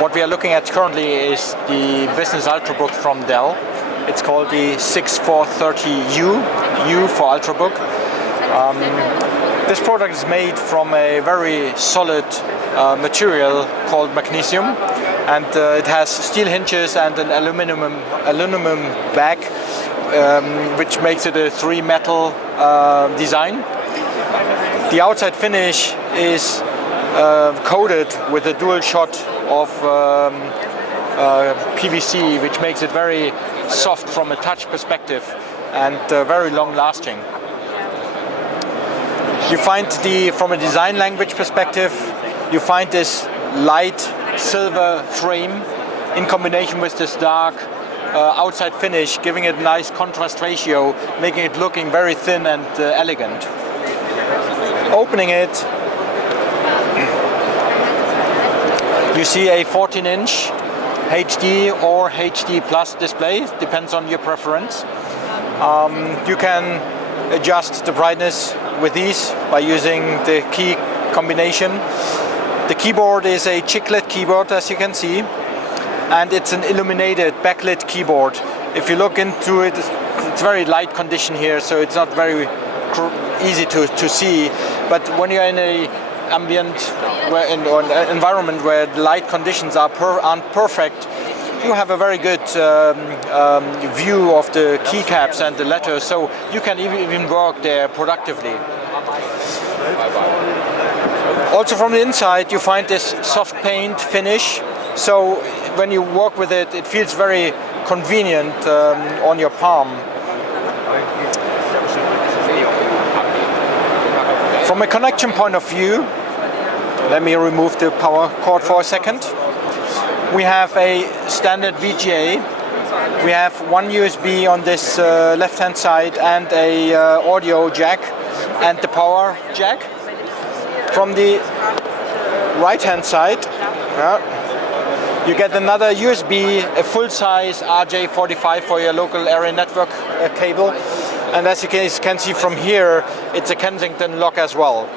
What we are looking at currently is the business ultrabook from Dell. It's called the 6430U, U for ultrabook. This product is made from a very solid material called magnesium, and it has steel hinges and an aluminum back, which makes it a 3-metal design. The outside finish is coated with a dual shot of PVC, which makes it very soft from a touch perspective and very long lasting. You find from a design language perspective, you find this light silver frame in combination with this dark outside finish, giving it a nice contrast ratio, making it looking very thin and elegant. Opening it, you see a 14-inch HD or HD Plus display, depends on your preference. You can adjust the brightness with ease by using the key combination. The keyboard is a chiclet keyboard, as you can see, and it's an illuminated backlit keyboard. If you look into it, it's very light condition here, so it's not very easy to see. But when you're in an ambient or an environment where the light conditions aren't perfect, you have a very good view of the keycaps and the letters, so you can even work there productively. Also from the inside, you find this soft paint finish, so when you work with it, it feels very convenient on your palm. From a connection point of view, let me remove the power cord for a second. We have a standard VGA. We have one USB on this left-hand side and a audio jack and the power jack. From the right-hand side, you get another USB, a full-size RJ45 for your local area network cable. And as you can see from here, it's a Kensington lock as well.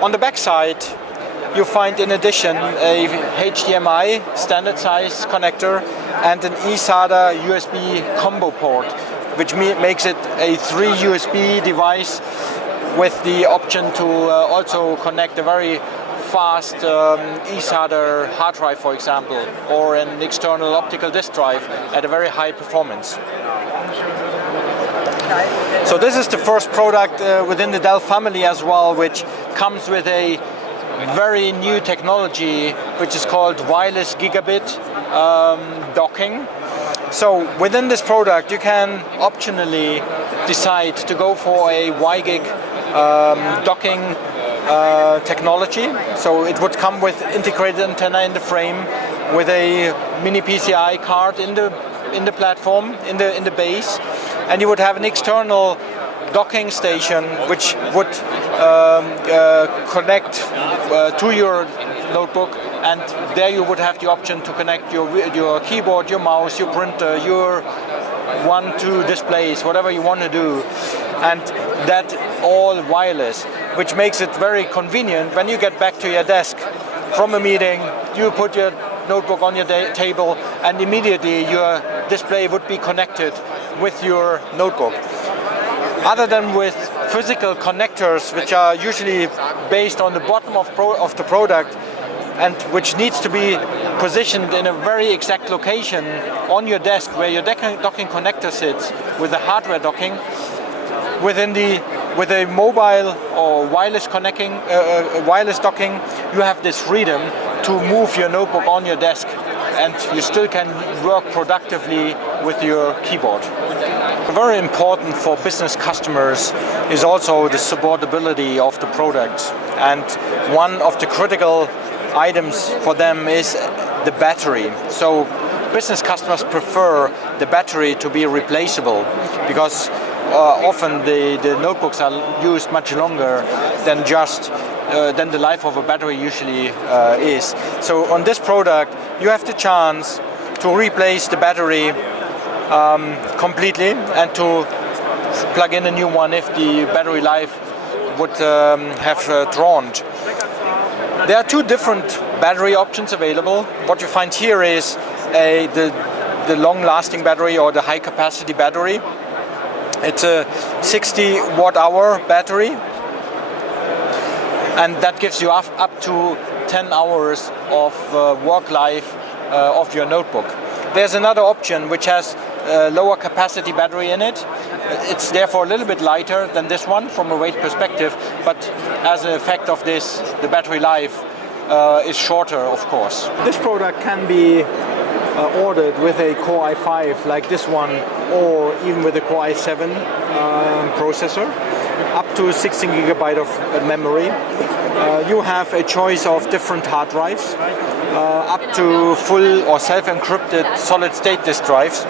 On the back side, you find in addition a HDMI standard size connector and an eSATA USB combo port, which makes it a 3 USB device with the option to also connect a very fast eSATA hard drive, for example, or an external optical disk drive at a very high performance. So this is the first product within the Dell family as well, which comes with a very new technology, which is called wireless gigabit docking. So within this product, you can optionally decide to go for a WiGig docking technology. So it would come with integrated antenna in the frame, with a mini PCI card in the platform, in the base, and you would have an external docking station which would connect to your notebook, and there you would have the option to connect your keyboard, your mouse, your printer, your 1-2 displays, whatever you want to do, and that all wireless, which makes it very convenient when you get back to your desk from a meeting. You put your notebook on your table and immediately your display would be connected with your notebook. Other than with physical connectors, which are usually based on the bottom of the product and which needs to be positioned in a very exact location on your desk where your docking connector sits with the hardware docking, with a mobile or wireless wireless docking, you have this freedom to move your notebook on your desk, and you still can work productively with your keyboard. Very important for business customers is also the supportability of the product, and one of the critical items for them is the battery. So business customers prefer the battery to be replaceable, because often the notebooks are used much longer than than the life of a battery usually is. So on this product, you have the chance to replace the battery completely and to plug in a new one if the battery life would have drawn. There are two different battery options available. What you find here is the long-lasting battery or the high-capacity battery. It's a 60 watt-hour battery, and that gives you up to 10 hours of work life of your notebook. There's another option which has a lower capacity battery in it. It's therefore a little bit lighter than this one from a weight perspective, but as an effect of this, the battery life is shorter, of course. This product can be ordered with a Core i5 like this one, or even with a Core i7 processor, up to 16 gigabyte of memory. You have a choice of different hard drives, up to full or self-encrypted solid-state disk drives.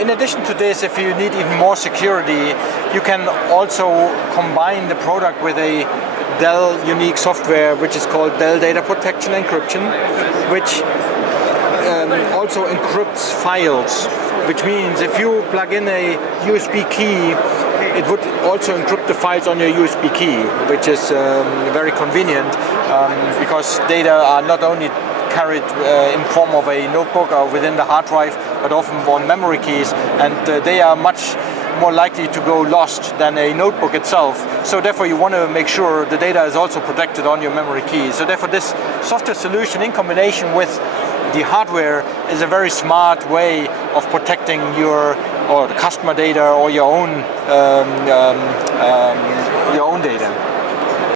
In addition to this, if you need even more security, you can also combine the product with a Dell unique software which is called Dell Data Protection Encryption, which also encrypts files, which means if you plug in a USB key, it would also encrypt the files on your USB key, which is very convenient because data are not only carried in form of a notebook or within the hard drive, but often on memory keys, and they are much more likely to go lost than a notebook itself. So therefore you want to make sure the data is also protected on your memory keys. So therefore this software solution in combination with the hardware is a very smart way of protecting your or the customer data or your own data.